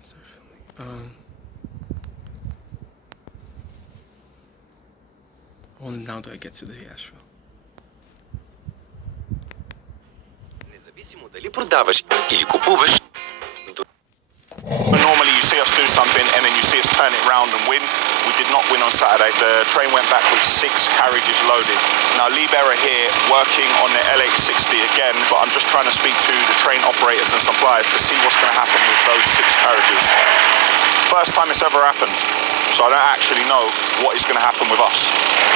Start filming. Only now do I get to the Asheville. Независимо дали продаваш или купуваш. Normally you see us do something and then you see us turn it round and win. We did not win on Saturday. The train went back with 6 carriages loaded. Now Lee Berra here working on the LH60 again, but I'm just trying to speak to the train operators and suppliers to see what's going to happen with those 6 carriages. First time it's ever happened, so I don't actually know what is going to happen with us.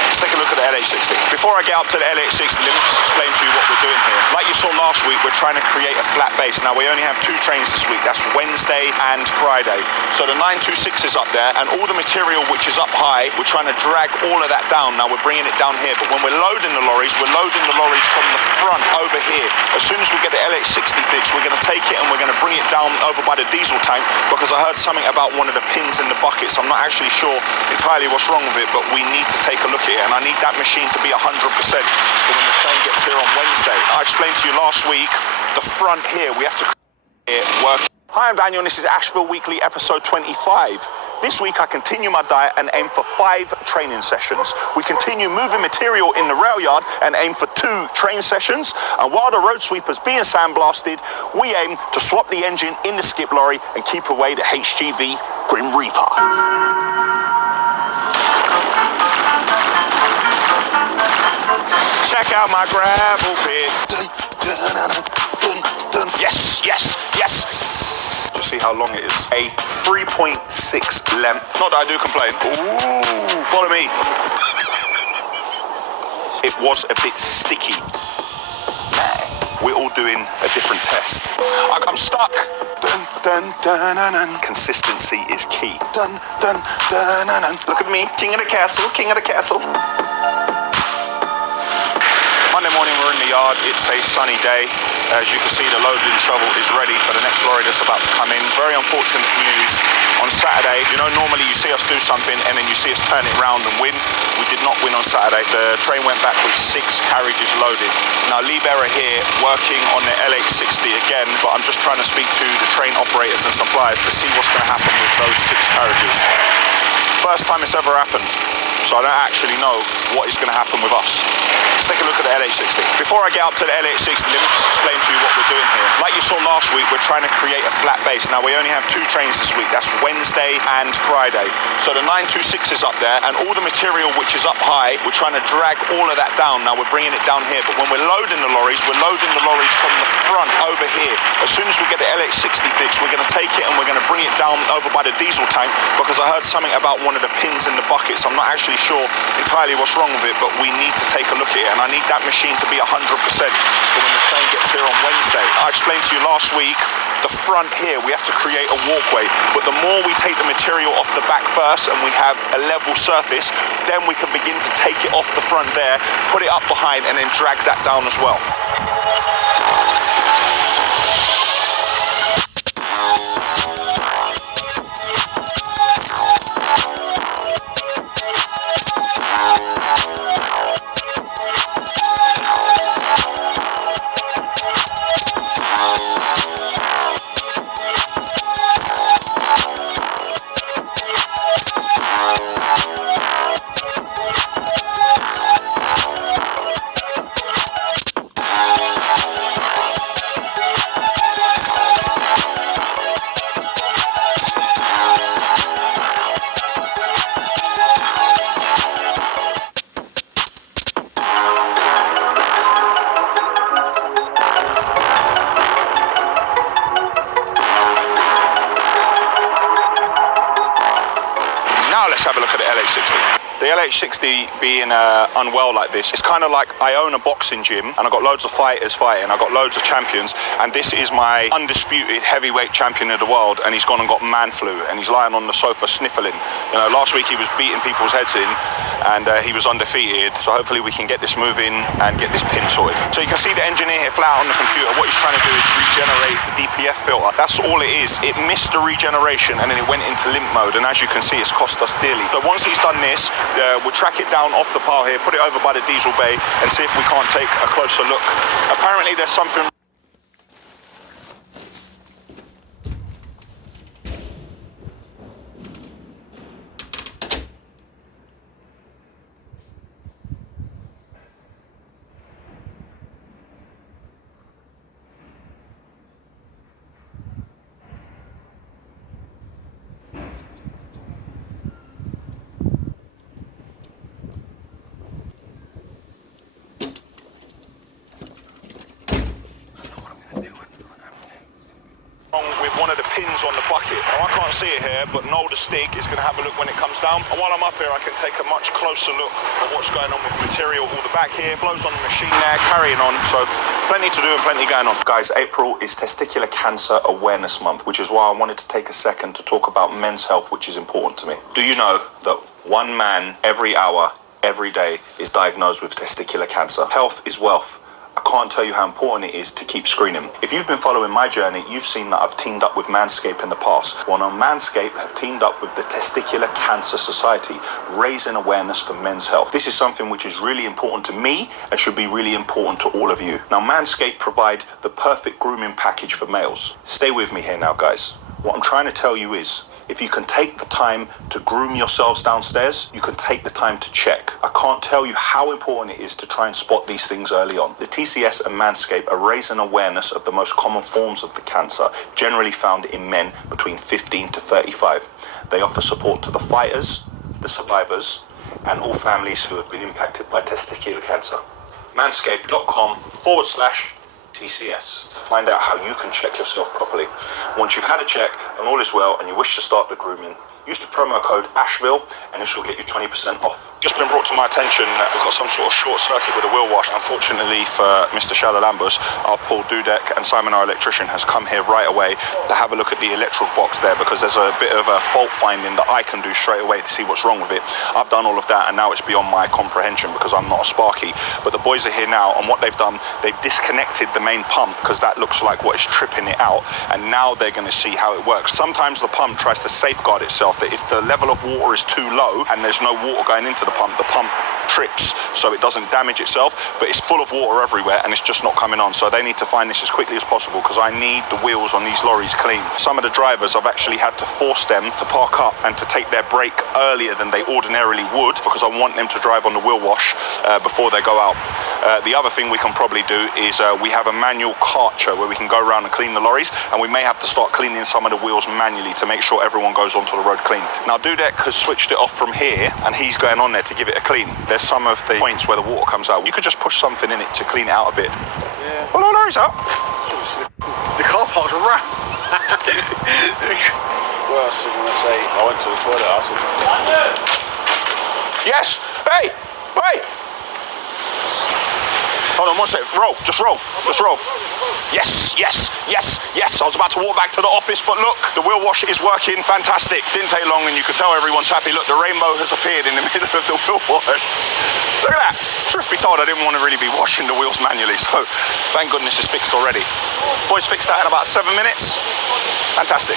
Let's take a look at the LH60. Before I get up to the LH60, let me just explain to you what we're doing here. Like you saw last week, we're trying to create a flat base. Now we only have 2 trains this week. That's Wednesday and Friday. So the 926 is up there, and all the material which is up high, we're trying to drag all of that down. Now we're bringing it down here, but when we're loading the lorries from the front over here. As soon as we get the LH60 fixed, we're going to take it and we're going to bring it down over by the diesel tank, because I heard something about one of the pins in the buckets. I'm not actually sure entirely what's wrong with it, but we need to take a look at it, and I need that machine to be 100% for when the train gets here on Wednesday. I explained to you last week, the front here, we have to it work. Hi, I'm Daniel, and this is Asheville Weekly, episode 25. This week I continue my diet and aim for 5 training sessions. We continue moving material in the rail yard and aim for 2 train sessions. And while the road sweeper's being sandblasted, we aim to swap the engine in the skip lorry and keep away the HGV Grim Reaper. Check out my gravel pit. Yes, yes, yes. Just see how long it is. A 3.6 length. Not that I do complain. Ooh, follow me. It was a bit sticky. We're all doing a different test. I'm stuck. Dun, dun, dun, dun, dun. Consistency is key. Dun, dun, dun, dun, dun. Look at me, king of the castle, king of the castle. Monday morning, we're in the yard. It's a sunny day. As you can see, the loading shovel is ready for the next lorry that's about to come in. Very unfortunate news on Saturday. You know, normally you see us do something and then you see us turn it round and win. We did not win on Saturday. The train went back with 6 carriages loaded. Now Lee Berra here working on the LH60 again, but I'm just trying to speak to the train operators and suppliers to see what's going to happen with those 6 carriages. First time it's ever happened, so I don't actually know what is going to happen with us. Let's take a look at the LH60. Before I get up to the LH60, let me just explain to you what we're doing here. Like you saw last week, we're trying to create a flat base. Now we only have 2 trains this week. That's Wednesday and Friday. So the 926 is up there, and all the material which is up high, we're trying to drag all of that down. Now we're bringing it down here, but when we're loading the lorries from the front over here. As soon as we get the LH60 fixed, we're going to take it and we're going to bring it down over by the diesel tank, because I heard something about one of the pins in the buckets. I'm not actually sure entirely what's wrong with it, but we need to take a look at it, and I need that machine to be 100% for when the train gets here on Wednesday. I explained to you last week, the front here, we have to create a walkway, but the more we take the material off the back first and we have a level surface, then we can begin to take it off the front there, put it up behind, and then drag that down as well. Let's have a look at the LH60. The LH60 being unwell like this, it's kind of like I own a boxing gym and I've got loads of fighters fighting, I've got loads of champions, and this is my undisputed heavyweight champion of the world, and he's gone and got man flu and he's lying on the sofa sniffling. You know, last week he was beating people's heads in and he was undefeated, so hopefully we can get this moving and get this pin sorted. So you can see the engineer here flat on the computer. What he's trying to do is regenerate the DPF filter. That's all it is. It missed the regeneration and then it went into limp mode, and as you can see, it's cost us dearly. So once he's done this, we'll track it down off the pile here, put it over by the diesel bay, and see if we can't take a closer look. Apparently there's something bucket. Now, I can't see it here, but Noel the Stig is going to have a look when it comes down. And while I'm up here, I can take a much closer look at what's going on with material all the back here. Blows on the machine there, carrying on. So plenty to do and plenty going on. Guys, April is Testicular Cancer Awareness Month, which is why I wanted to take a second to talk about men's health, which is important to me. Do you know that one man every hour, every day is diagnosed with testicular cancer? Health is wealth. I can't tell you how important it is to keep screening. If you've been following my journey, you've seen that I've teamed up with Manscaped in the past. Well, now Manscaped have teamed up with the Testicular Cancer Society, raising awareness for men's health. This is something which is really important to me and should be really important to all of you. Now, Manscaped provide the perfect grooming package for males. Stay with me here now, guys. What I'm trying to tell you is, if you can take the time to groom yourselves downstairs, you can take the time to check. I can't tell you how important it is to try and spot these things early on. The TCS and Manscaped are raising awareness of the most common forms of the cancer, generally found in men between 15 to 35. They offer support to the fighters, the survivors, and all families who have been impacted by testicular cancer. Manscaped.com/TCS to find out how you can check yourself properly. Once you've had a check and all is well and you wish to start the grooming, use the promo code Asheville and this will get you 20% off. Just been brought to my attention that we've got some sort of short circuit with a wheel wash. Unfortunately for Mr. Shalalambus, our Paul Dudek and Simon, our electrician, has come here right away to have a look at the electrical box there, because there's a bit of a fault finding that I can do straight away to see what's wrong with it. I've done all of that and now it's beyond my comprehension because I'm not a Sparky. But the boys are here now, and what they've done, they've disconnected the main pump because that looks like what is tripping it out, and now they're going to see how it works. Sometimes the pump tries to safeguard itself, that if the level of water is too low and there's no water going into the pump trips so it doesn't damage itself, but it's full of water everywhere and it's just not coming on. So they need to find this as quickly as possible because I need the wheels on these lorries clean. Some of the drivers, I've actually had to force them to park up and to take their break earlier than they ordinarily would because I want them to drive on the wheel wash before they go out. The other thing we can probably do is we have a manual karcher where we can go around and clean the lorries, and we may have to start cleaning some of the wheels manually to make sure everyone goes onto the road clean. Now Dudek has switched it off from here and he's going on there to give it a clean. There's some of the points where the water comes out. You could just push something in it to clean it out a bit. Yeah. Oh no, lorry's out. The car park's wrapped. What else was I going to say? I went to the toilet, I said... Yes! Hey! Hey! Hold on one second. Roll. Just roll. Just roll. Yes, yes, yes, yes. I was about to walk back to the office, but look, the wheel wash is working. Fantastic. Didn't take long, and you could tell everyone's happy. Look, the rainbow has appeared in the middle of the wheel wash. Look at that. Truth be told, I didn't want to really be washing the wheels manually, so thank goodness it's fixed already. Boys fixed that in about 7 minutes. Fantastic.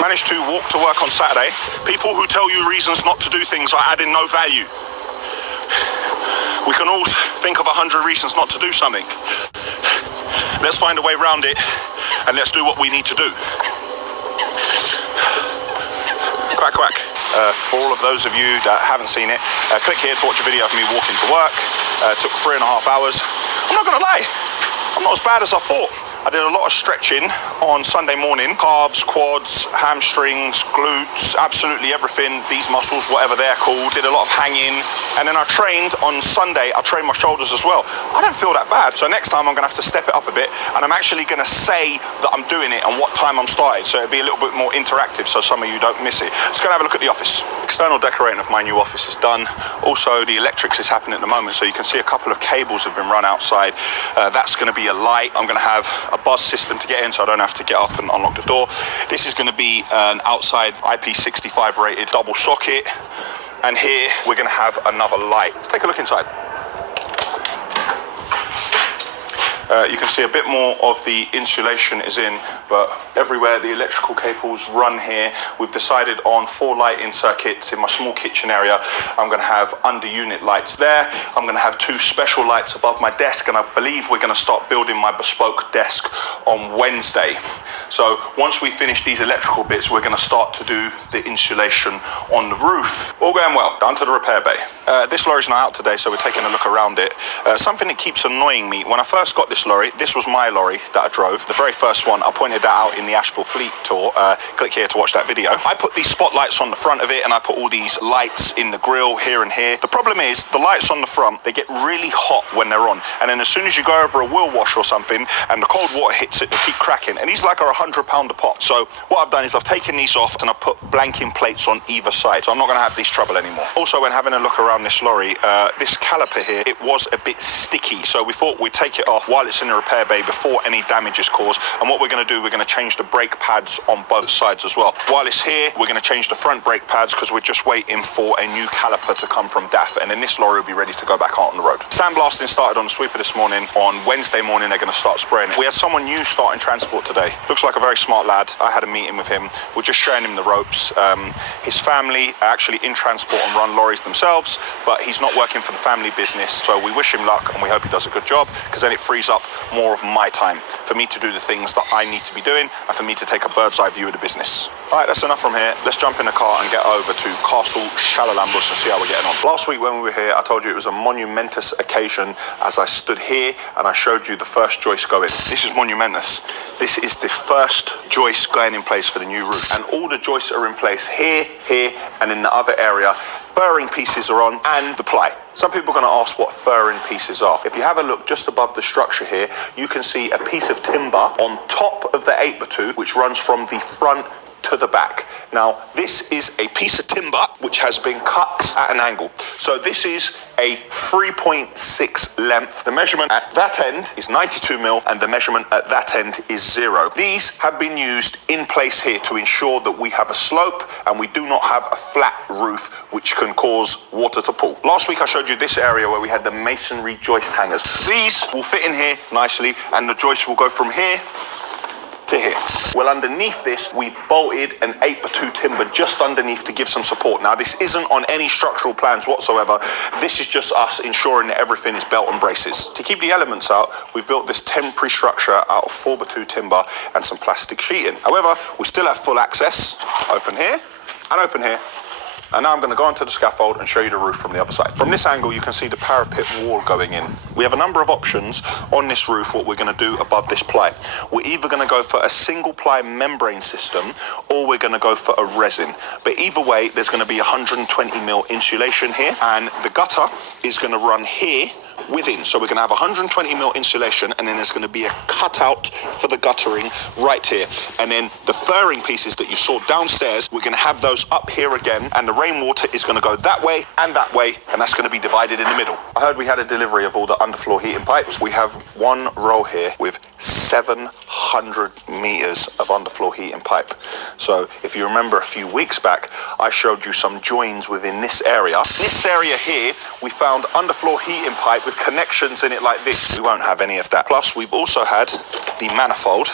Managed to walk to work on Saturday. People who tell you reasons not to do things are adding no value. We can all think of 100 reasons not to do something. Let's find a way around it and let's do what we need to do. Quack, quack. For all of those of you that haven't seen it, click here to watch a video of me walking to work. Took 3.5 hours. I'm not gonna lie, I'm not as bad as I thought. I did a lot of stretching on Sunday morning. Calves, quads, hamstrings, glutes, absolutely everything. These muscles, whatever they're called. Did a lot of hanging. And then I trained on Sunday. I trained my shoulders as well. I don't feel that bad. So next time I'm going to have to step it up a bit. And I'm actually going to say that I'm doing it and what time I'm starting. So it'll be a little bit more interactive so some of you don't miss it. Let's go and have a look at the office. External decorating of my new office is done. Also, the electrics is happening at the moment. So you can see a couple of cables have been run outside. That's going to be a light. I'm going to have a buzz system to get in so I don't have to get up and unlock the door. This is going to be an outside IP65 rated double socket, and here we're going to have another light. Let's take a look inside. You can see a bit more of the insulation is in, but everywhere the electrical cables run here. We've decided on 4 lighting circuits in my small kitchen area. I'm going to have under unit lights there. I'm going to have 2 special lights above my desk, and I believe we're going to start building my bespoke desk on Wednesday. So once we finish these electrical bits, we're going to start to do the insulation on the roof. All going well. Down to the repair bay. This lorry's not out today, so we're taking a look around it. Something that keeps annoying me, when I first got this lorry, this was my lorry that I drove. The very first one, I pointed that out in the Asheville Fleet tour. Click here to watch that video. I put these spotlights on the front of it, and I put all these lights in the grille here and here. The problem is, the lights on the front, they get really hot when they're on. And then as soon as you go over a wheel wash or something, and the cold water hits it, they keep cracking. And these like are 100 pound a pop. So what I've done is I've taken these off and I've put blanking plates on either side. So I'm not going to have this trouble anymore. Also, when having a look around this lorry, this caliper here, it was a bit sticky. So we thought we'd take it off while it's in the repair bay before any damage is caused. And what we're going to do, we're going to change the brake pads on both sides as well. While it's here, we're going to change the front brake pads because we're just waiting for a new caliper to come from DAF. And then this lorry will be ready to go back out on the road. Sandblasting started on the sweeper this morning. On Wednesday morning, they're going to start spraying it. We had someone new starting transport today. Looks like a very smart lad. I had a meeting with him. We're just showing him the ropes. His family are actually in transport and run lorries themselves, but he's not working for the family business. So we wish him luck and we hope he does a good job, because then it frees up more of my time for me to do the things that I need to be doing and for me to take a bird's eye view of the business. All right, that's enough from here. Let's jump in the car and get over to Castle Shallalambos and see how we're getting on. Last week when we were here, I told you it was a monumentous occasion as I stood here and I showed you the first joist going. This is monumentous. This is the first joist going in place for the new roof. And all the joists are in place here, here, and in the other area. Furring pieces are on and the ply. Some people are going to ask what furring pieces are. If you have a look just above the structure here, you can see a piece of timber on top of the 8x2, which runs from the front to the back. Now, this is a piece of timber which has been cut at an angle. So this is a 3.6 length. The measurement at that end is 92 mil and the measurement at that end is 0. These have been used in place here to ensure that we have a slope and we do not have a flat roof which can cause water to pool. Last week I showed you this area where we had the masonry joist hangers. These will fit in here nicely and the joist will go from here to here. Well, underneath this, we've bolted an 8x2 timber just underneath to give some support. Now, this isn't on any structural plans whatsoever. This is just us ensuring that everything is belt and braces. To keep the elements out, we've built this temporary structure out of 4x2 timber and some plastic sheeting. However, we still have full access. Open here and open here. And now I'm going to go onto the scaffold and show you the roof from the other side. From this angle, you can see the parapet wall going in. We have a number of options on this roof, what we're going to do above this ply. We're either going to go for a single ply membrane system or we're going to go for a resin. But either way, there's going to be 120 mil insulation here and the gutter is going to run here within. So we're going to have 120 mil insulation and then there's going to be a cutout for the guttering right here. And then the furring pieces that you saw downstairs, we're going to have those up here again and the rainwater is going to go that way and that's going to be divided in the middle. I heard we had a delivery of all the underfloor heating pipes. We have one row here with 700 meters of underfloor heating pipe. So if you remember a few weeks back, I showed you some joins within this area. This area here, we found underfloor heating pipe with connections in it like this. We won't have any of that. Plus, we've also had the manifold.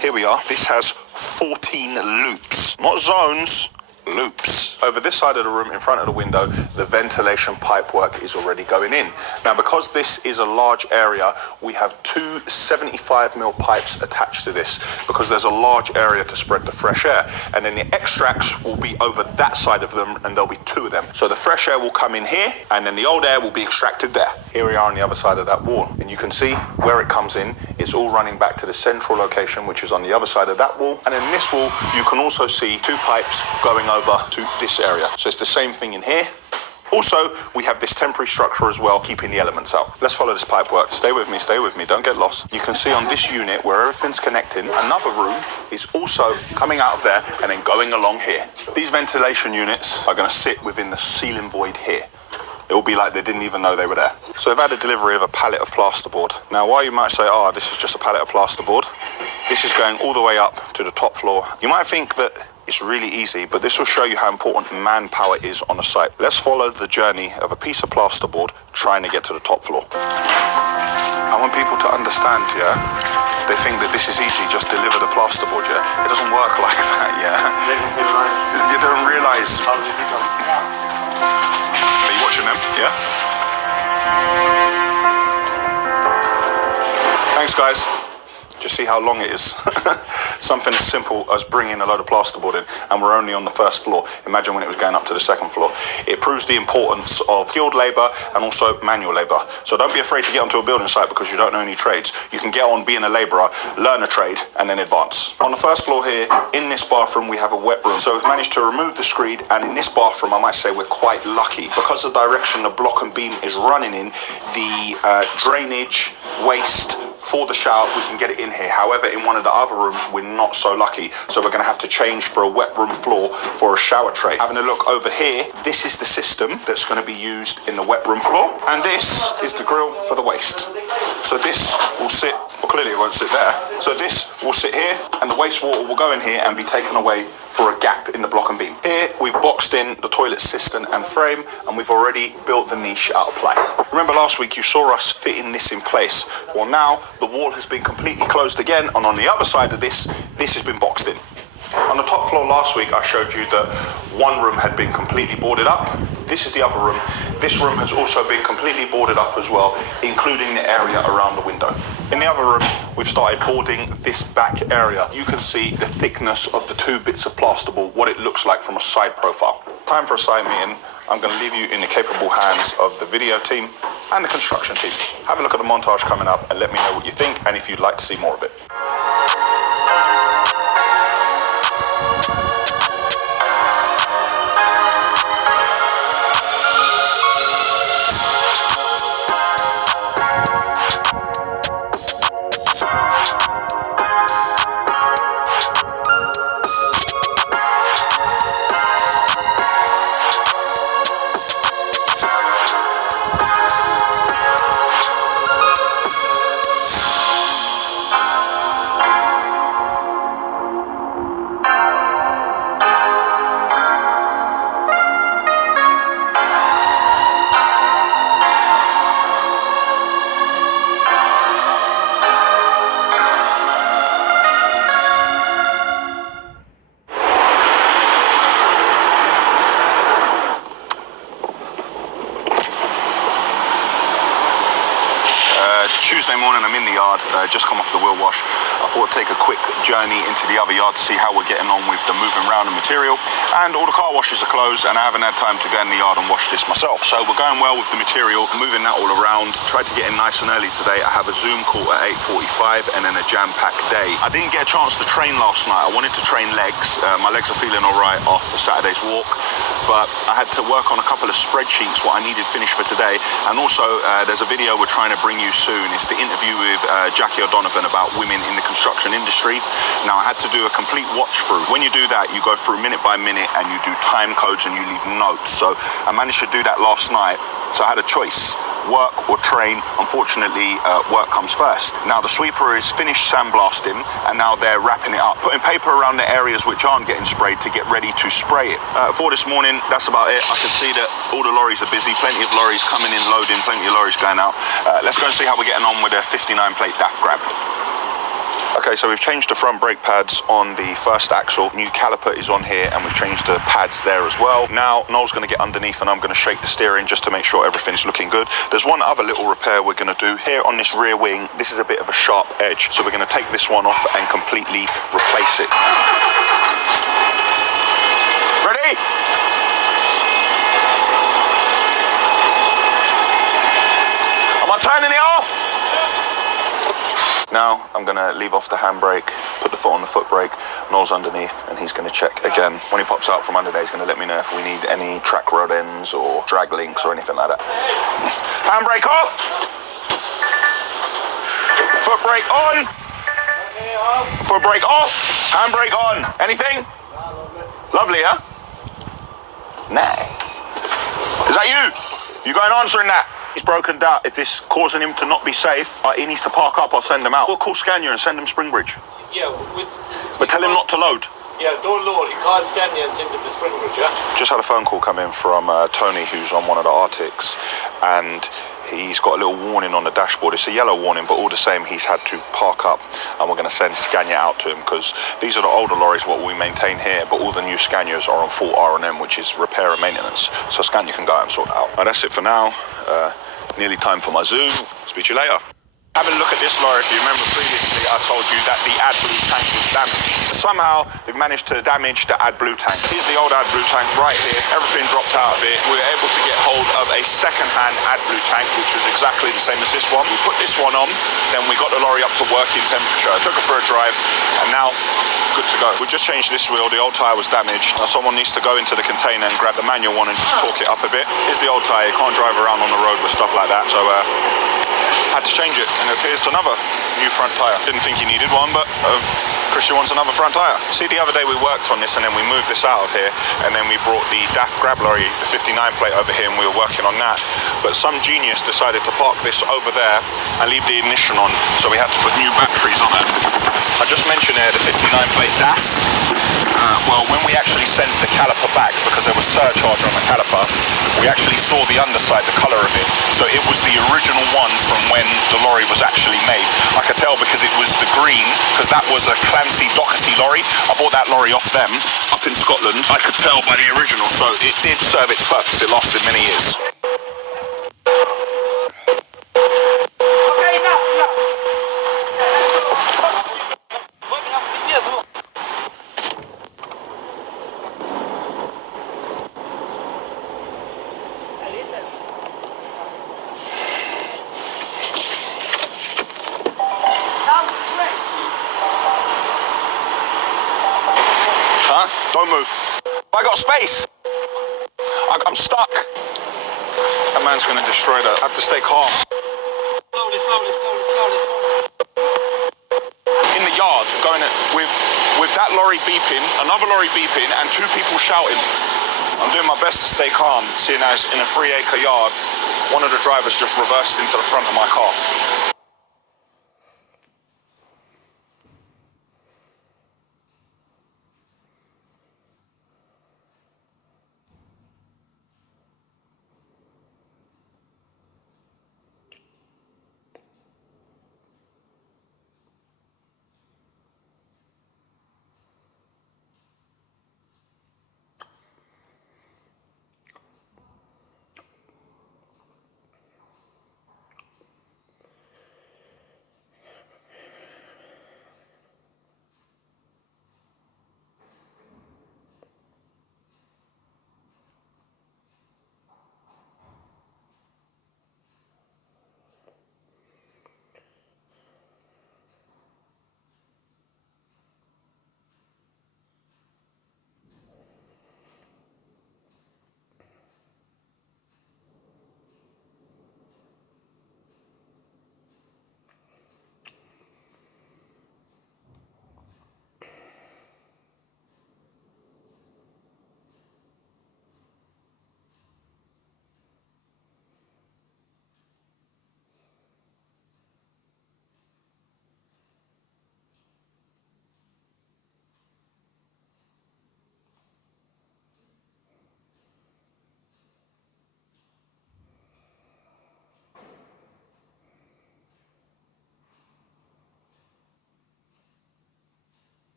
Here we are. This has 14 loops, not zones, loops. Over this side of the room in front of the window, the ventilation pipe work is already going in. Now, because this is a large area, we have two 75 mil pipes attached to this because there's a large area to spread the fresh air. And then the extracts will be over that side of them and there'll be two of them. So the fresh air will come in here and then the old air will be extracted there. Here we are on the other side of that wall. And you can see where it comes in. It's all running back to the central location, which is on the other side of that wall. And in this wall, you can also see two pipes going over to this area. So it's the same thing in here. Also, we have this temporary structure as well, keeping the elements out. Let's follow this pipe work. Stay with me, don't get lost. You can see on this unit where everything's connecting, another room is also coming out of there and then going along here. These ventilation units are going to sit within the ceiling void here. It will be like they didn't even know they were there. So we've had a delivery of a pallet of plasterboard. Now, while you might say, oh, this is just a pallet of plasterboard, this is going all the way up to the top floor. You might think that it's really easy, but this will show you how important manpower is on a site. Let's follow the journey of a piece of plasterboard trying to get to the top floor. I want people to understand, yeah? They think that this is easy, just deliver the plasterboard, yeah? It doesn't work like that, yeah? You don't realize. Are you watching them? Yeah? Thanks, guys. Just see how long it is. something as simple as bringing a load of plasterboard in, and we're only on the first floor. Imagine when it was going up to the second floor. It proves the importance of skilled labour and also manual labour. So don't be afraid to get onto a building site because you don't know any trades. You can get on being a labourer, learn a trade, and then advance. On the first floor here, in this bathroom, we have a wet room. So we've managed to remove the screed, and in this bathroom, I might say we're quite lucky. Because of the direction the block and beam is running in, the drainage, waste for the shower, we can get it in here. However, in one of the other rooms, we're not so lucky. So we're gonna have to change for a wet room floor for a shower tray. Having a look over here, this is the system that's gonna be used in the wet room floor. And this is the grill for the waste. So this will sit, well, clearly it won't sit there. So this will sit here, and the wastewater will go in here and be taken away for a gap in the block and beam. Here, we've boxed in the toilet cistern and frame, and we've already built the niche out of play. Remember last week you saw us fitting this in place. Well, now the wall has been completely closed again, and on the other side of this has been boxed in. On the top floor last week, I showed you that one room had been completely boarded up. This is the other room. This room has also been completely boarded up as well, including the area around the window. In the other room, we've started boarding this back area. You can see the thickness of the two bits of plasterboard, what it looks like from a side profile. Time for a site meeting. I'm going to leave you in the capable hands of the video team and the construction team. Have a look at the montage coming up and let me know what you think and if you'd like to see more of it. Tuesday morning, I'm in the yard, just come off the wheel wash. I thought I'd take a quick journey into the other yard to see how we're getting on with the moving around the material. And all the car washes are closed, and I haven't had time to go in the yard and wash this myself. So we're going well with the material, moving that all around. Tried to get in nice and early today. I have a Zoom call at 8:45 and then a jam-packed day. I didn't get a chance to train last night. I wanted to train legs. My legs are feeling all right after Saturday's walk, but I had to work on a couple of spreadsheets, what I needed finished for today. And also, there's a video we're trying to bring you soon. It's the interview with Jackie O'Donovan about women in the construction industry. Now, I had to do a complete watch through. When you do that, you go through minute by minute and you do time codes and you leave notes. So I managed to do that last night. So I had a choice, work or train. Unfortunately, work comes first. Now the sweeper is finished sandblasting and now they're wrapping it up, putting paper around the areas which aren't getting sprayed to get ready to spray it. For this morning, that's about it. I can see that all the lorries are busy, plenty of lorries coming in, loading, plenty of lorries going out. Let's go and see how we're getting on with a 59 plate DAF grab. Okay, so we've changed the front brake pads on the first axle. New caliper is on here and we've changed the pads there as well. Now, Noel's gonna get underneath and I'm gonna shake the steering just to make sure everything's looking good. There's one other little repair we're gonna do here on this rear wing. This is a bit of a sharp edge. So we're gonna take this one off and completely replace it. Ready? Am I turning it off? Now I'm going to leave off the handbrake, put the foot on the foot brake, Noel's underneath, and he's going to check again. When he pops out from under there, he's going to let me know if we need any track rod ends or drag links or anything like that. Handbrake off! Foot brake on! Foot brake off! Handbrake on! Anything? Lovely, huh? Nice. Is that you? You going answering that? He's broken down. If this causing him to not be safe, he needs to park up or send him out. We'll call Scania and send him Springbridge. Yeah, but tell him not to load. Yeah, don't load. You can't Scania and send him to Springbridge, yeah? Just had a phone call come in from Tony, who's on one of the Arctics, and he's got a little warning on the dashboard. It's a yellow warning, but all the same, he's had to park up, and we're going to send Scania out to him because these are the older lorries what we maintain here, but all the new Scanias are on full R&M, which is repair and maintenance. So Scania can go out and sort it out. That's it for now. Nearly time for my Zoom. Speak to you later. Have a look at this lorry. If you remember previously, I told you that the AdBlue tank was damaged. Somehow, they've managed to damage the AdBlue tank. Here's the old AdBlue tank right here. Everything dropped out of it. We were able to get hold of a second-hand AdBlue tank, which was exactly the same as this one. We put this one on, then we got the lorry up to working temperature. I took it for a drive, and now good to go. We just changed this wheel. The old tyre was damaged. Now someone needs to go into the container and grab the manual one and just torque it up a bit. Here's the old tyre. You can't drive around on the road with stuff like that, so had to change it, and here's another new front tyre. Didn't think he needed one, but Christian wants another front tyre. See, the other day we worked on this, and then we moved this out of here, and then we brought the DAF grab lorry, the 59 plate over here, and we were working on that. But some genius decided to park this over there and leave the ignition on, so we had to put new batteries on it. I just mentioned there the 59 plate DAF. Well, when we actually sent the caliper back, because there was surcharge on the caliper, we actually saw the underside, the colour of it. So it was the original one from when the lorry was actually made. I could tell because it was the green, because that was a Clancy Doherty lorry. I bought that lorry off them up in Scotland. I could tell by the original, so it did serve its purpose. It lasted many years. Huh? Don't move. I got space. I'm stuck. That man's going to destroy that. I have to stay calm. Slowly. In the yard, going with that lorry beeping, another lorry beeping, and two people shouting. I'm doing my best to stay calm, seeing as in a 3-acre yard, one of the drivers just reversed into the front of my car.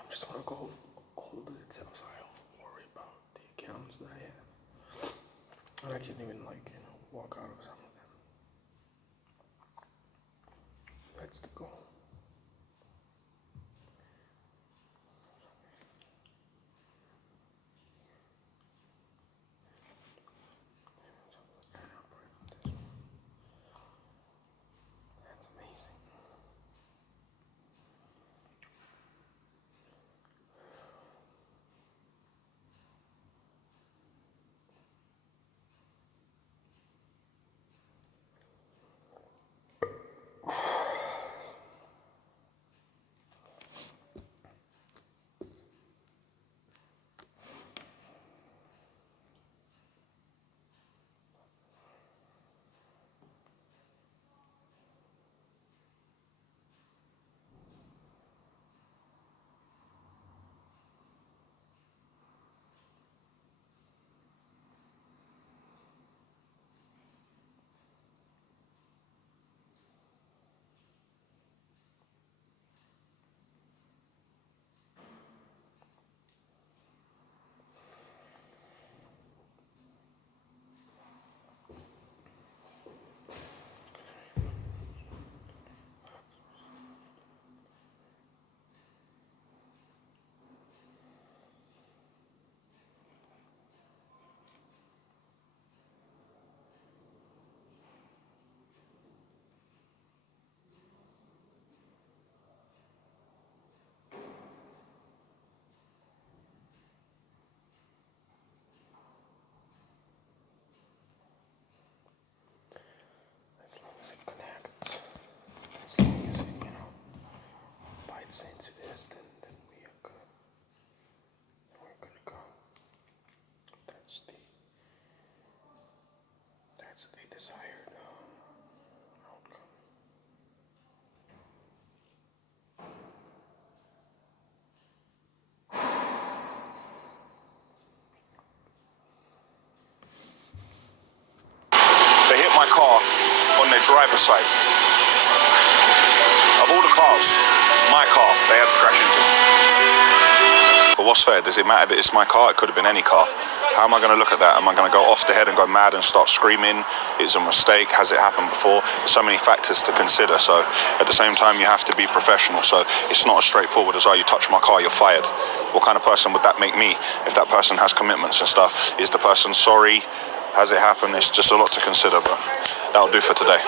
I just want to go all the details. I don't worry about the accounts that I have. And I can't even, walk out of some of them. That's the goal. That's amazing. driver's side. Of all the cars, my car, they had to crash into. But what's fair? Does it matter that it's my car? It could have been any car. How am I going to look at that? Am I going to go off the head and go mad and start screaming? It's a mistake. Has it happened before? There's so many factors to consider. So at the same time, you have to be professional. So it's not as straightforward as, oh, you touch my car, you're fired. What kind of person would that make me if that person has commitments and stuff? Is the person sorry? Has it happened? It's just a lot to consider, but that'll do for today.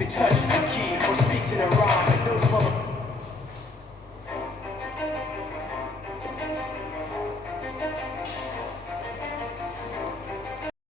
If it touches the key or speaks in a rhyme, and those motherfuckers